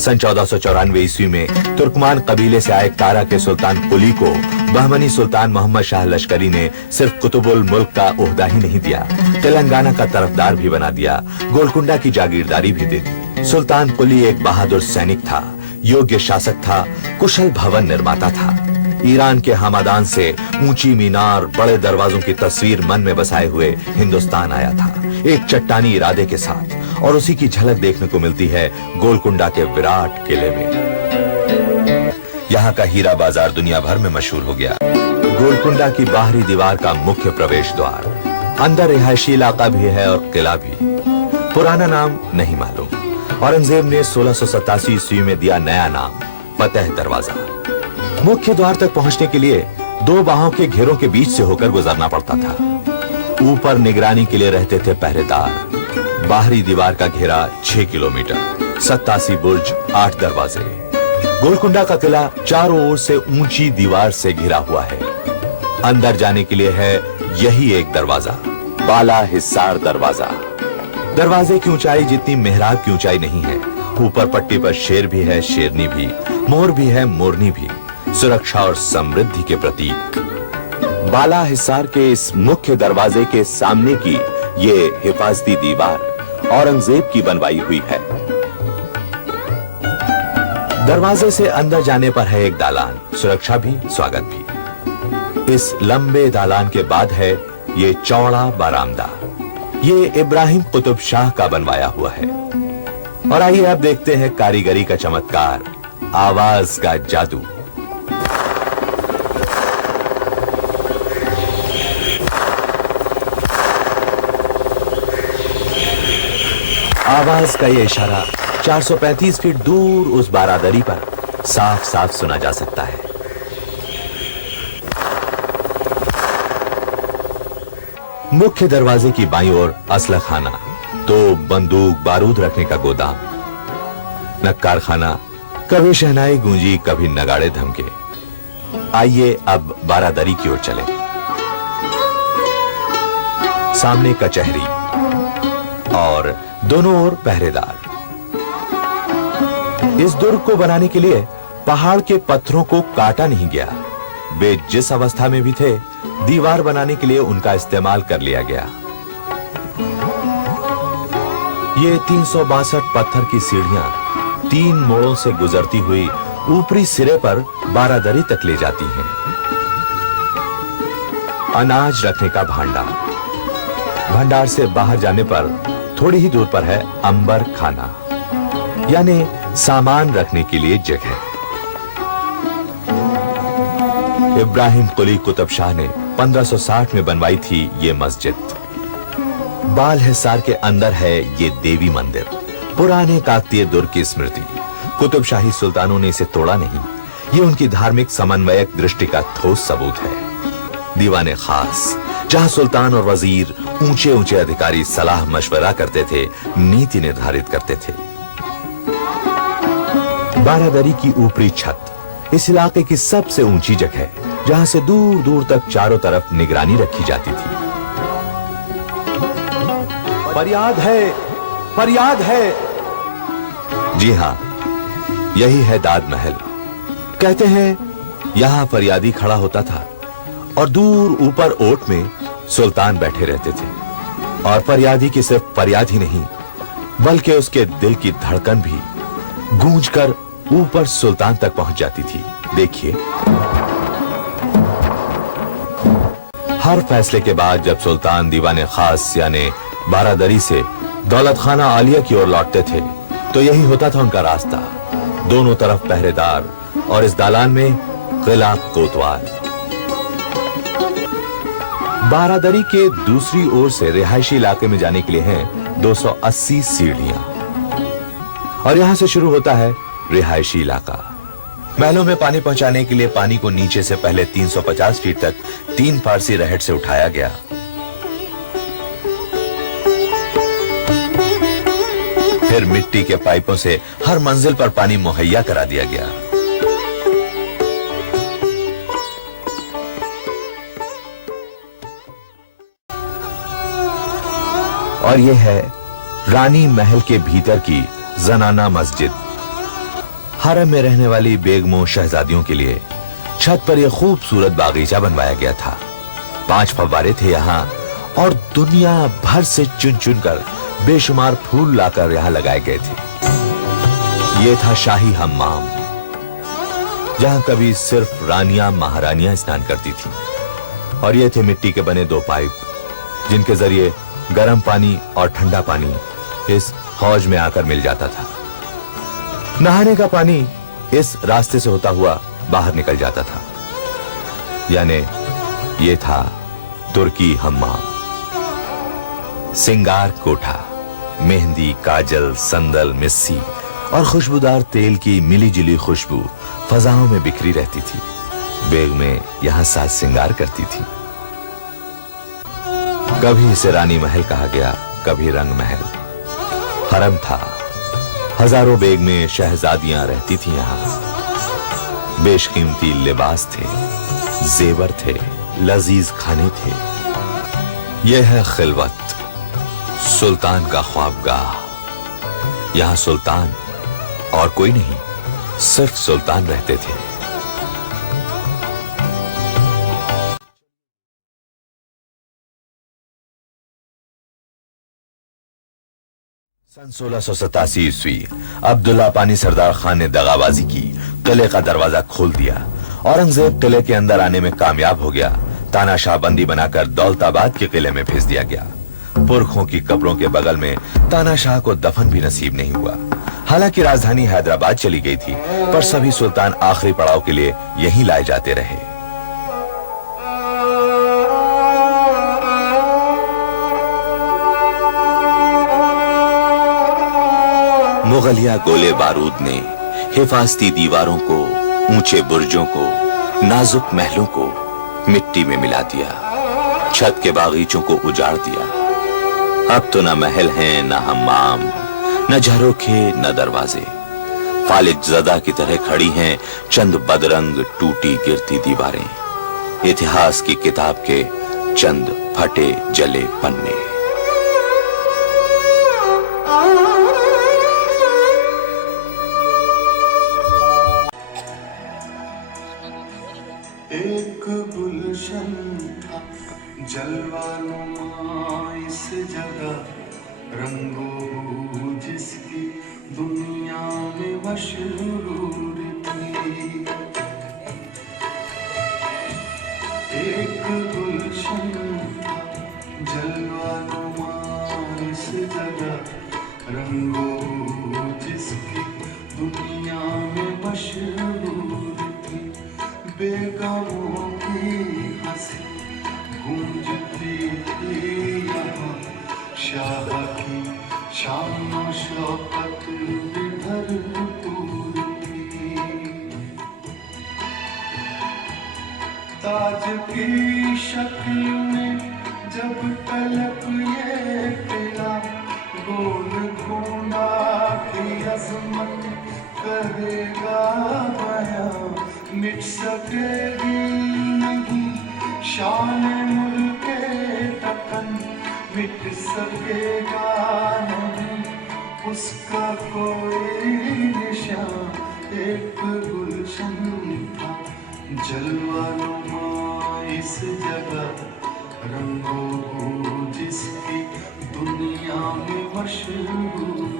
सन 1494 ईस्वी में तुर्कमान कबीले से आए कारा के सुल्तान कुली को बहमनी सुल्तान मोहम्मद शाह लश्करी ने सिर्फ कुतुबुल मुल्क का ओहदा ही नहीं दिया, तेलंगाना का तरफदार भी बना दिया, गोलकुंडा की जागीरदारी भी दे दी। सुल्तान कुली एक बहादुर सैनिक था, योग्य शासक था, कुशल भवन निर्माता था। ईरान के हमादान से ऊंची मीनार, बड़े दरवाजों की तस्वीर मन में बसाए हुए हिंदुस्तान आया था, एक चट्टानी इरादे के साथ, और उसी की झलक देखने को मिलती है गोलकुंडा के विराट किले में। यहाँ का हीरा बाजार दुनिया भर में मशहूर हो गया। गोलकुंडा की बाहरी दीवार का मुख्य प्रवेश द्वार, अंदर रिहायशी इलाका भी है और किला भी। पुराना नाम नहीं मालूम। औरंगजेब ने 1687 ईस्वी में दिया नया नाम, फतेह दरवाजा। मुख्य द्वार तक पहुंचने के लिए दो बाहों के घेरों के बीच से होकर गुजरना पड़ता था। ऊपर निगरानी के लिए रहते थे पहरेदार। बाहरी दीवार का घेरा 6 किलोमीटर, 87 बुर्ज, 8 दरवाजे। गोलकुंडा का किला चारों ओर से ऊंची दीवार से घिरा हुआ है। अंदर जाने के लिए है यही एक दरवाजा, बाला हिस्सार दरवाजा। दरवाजे की ऊंचाई जितनी मेहराब की ऊंचाई नहीं है। ऊपर पट्टी पर शेर भी है, शेरनी भी, मोर भी है, मोरनी भी, सुरक्षा और समृद्धि के प्रतीक। बाला हिस्सार के इस मुख्य दरवाजे के सामने की ये हिफाजती दीवार औरंगजेब की बनवाई हुई है। दरवाजे से अंदर जाने पर है एक दालान, सुरक्षा भी, स्वागत भी। इस लंबे दालान के बाद है ये चौड़ा बरामदा। ये इब्राहिम कुतुब शाह का बनवाया हुआ है। और आइए अब देखते हैं कारीगरी का चमत्कार, आवाज का जादू। आवाज का ये इशारा 435 फीट दूर उस बारादरी पर साफ साफ सुना जा सकता है। मुख्य दरवाजे की बाईं ओर असलह खाना, तो बंदूक बारूद रखने का गोदाम, नक्कार खाना, कभी शहनाई गूंजी, कभी नगाड़े धमके। आइए अब बारादरी की ओर चलें। सामने कचहरी और दोनों ओर पहरेदार। इस दुर्ग को बनाने के लिए पहाड़ के पत्थरों को काटा नहीं गया। वे जिस अवस्था में भी थे, दीवार बनाने के लिए उनका इस्तेमाल कर लिया गया। ये 362 पत्थर की सीढ़ियां 3 मोड़ों से गुजरती हुई ऊपरी सिरे पर बारादरी तक ले जाती हैं। अनाज रखने का भांडार, भंडार से बाहर जाने पर थोड़ी ही दूर पर है अंबर खाना, यानी सामान रखने के लिए जगह। इब्राहिम कुली कुतुब शाह ने 1560 में बनवाई थी ये मस्जिद। बाल हिसार के अंदर है ये देवी मंदिर, पुराने काकतीय दुर्ग की स्मृति। कुतुब शाही सुल्तानों ने इसे तोड़ा नहीं, ये उनकी धार्मिक समन्वयक दृष्टि का ठोस सबूत है। दीवाने खास, जहां सुल्तान और वजीर, ऊंचे ऊंचे अधिकारी सलाह मशवरा करते थे, नीति निर्धारित करते थे। बारादरी की ऊपरी छत इस इलाके की सबसे ऊंची जगह, जहां से दूर दूर तक चारों तरफ निगरानी रखी जाती थी। फरियाद है, फरियाद है। जी हां, यही है दाद महल। कहते हैं यहां फरियादी खड़ा होता था और दूर ऊपर ओट में सुल्तान बैठे रहते थे। और फरियादी की सिर्फ फरियाद ही नहीं, बल्कि उसके दिल की धड़कन भी गूंजकर ऊपर सुल्तान तक पहुंच जाती थी। देखिए, हर फैसले के बाद जब सुल्तान दीवाने खास यानी बारादरी से दौलत खाना आलिया की ओर लौटते थे, तो यही होता था उनका रास्ता। दोनों तरफ पहरेदार और इस दालान में किला कोतवाल। बारादरी के दूसरी ओर से रिहायशी इलाके में जाने के लिए हैं 280 सीढ़ियां, और यहां से शुरू होता है रिहायशी इलाका। महलों में पानी पहुंचाने के लिए पानी को नीचे से पहले 350 फीट तक 3 फारसी रहट से उठाया गया। फिर मिट्टी के पाइपों से हर मंजिल पर पानी मुहैया करा दिया गया। और यह है रानी महल के भीतर की जनाना मस्जिद। हरम में रहने वाली बेगमों शहजादियों के लिए छत पर यह खूबसूरत बागीचा बनवाया गया था। 5 फव्वारे थे यहाँ और दुनिया भर से चुन चुन कर बेशुमार फूल लाकर यहाँ लगाए गए थे। ये था शाही हम्माम, जहां कभी सिर्फ रानियां महारानियां स्नान करती थीं। और ये थे मिट्टी के बने 2 पाइप, जिनके जरिए गर्म पानी और ठंडा पानी इस हौज में आकर मिल जाता था। नहाने का पानी इस रास्ते से होता हुआ बाहर निकल जाता था। यानी ये था तुर्की हम्माम। सिंगार कोठा, मेहंदी, काजल, संदल, मिस्सी और खुशबूदार तेल की मिली जुली खुशबू फजाओं में बिखरी रहती थी। बेग में यहां साज सिंगार करती थी। कभी इसे रानी महल कहा गया, कभी रंग महल। हरम था, हजारों बेग में शहजादियां रहती थी यहां। बेशकीमती लिबास थे, जेवर थे, लजीज खाने थे। यह है खिलवत, सुल्तान का ख्वाबगाह। यहां सुल्तान और कोई नहीं, सिर्फ सुल्तान रहते थे। सन 1687 ईस्वी अब्दुल्ला पानी सरदार खान ने दगाबाजी की, किले का दरवाजा खोल दिया। औरंगजेब किले के अंदर आने में कामयाब हो गया। तानाशाह बंदी बनाकर दौलताबाद के किले में भेज दिया गया। पुरखों की कब्रों के बगल में तानाशाह को दफन भी नसीब नहीं हुआ। हालांकि राजधानी हैदराबाद चली गई थी, पर सभी सुल्तान आखिरी पड़ाव के लिए यहीं लाए जाते रहे। मुगलिया गोले बारूद ने हिफाजती दीवारों को, ऊंचे बुर्जों को, नाजुक महलों को मिट्टी में मिला दिया। छत के बागीचों को उजाड़ दिया। अब तो न महल हैं, न हम्माम, न झरोखे, न दरवाजे। फालिज ज़दा की तरह खड़ी हैं चंद बदरंग टूटी गिरती दीवारें। इतिहास की किताब के चंद फटे जले पन्ने। एक गुलशन था जलवानुमा इस जगह, रंगो जिसकी दुनिया में मशहूर थी। एक गुलशन था जलवानुमा इस जगह, रंगो जिसकी दुनिया में मशहूर थी। बेगमों की हंसी गूंजती थी यहाँ, शाह की शान शौकत भरपूर थी। ताज की शक्ल में जब तलक ये किला, गोल घूंडा की अजमत करेगा बयां, मिट सकेगी नहीं शान मुल्के तकन, मिट सकेगा नहीं उसका कोई निशान। एक गुलशन था जलवानुमा इस जगह, रंगो जिसकी दुनिया में मशहूर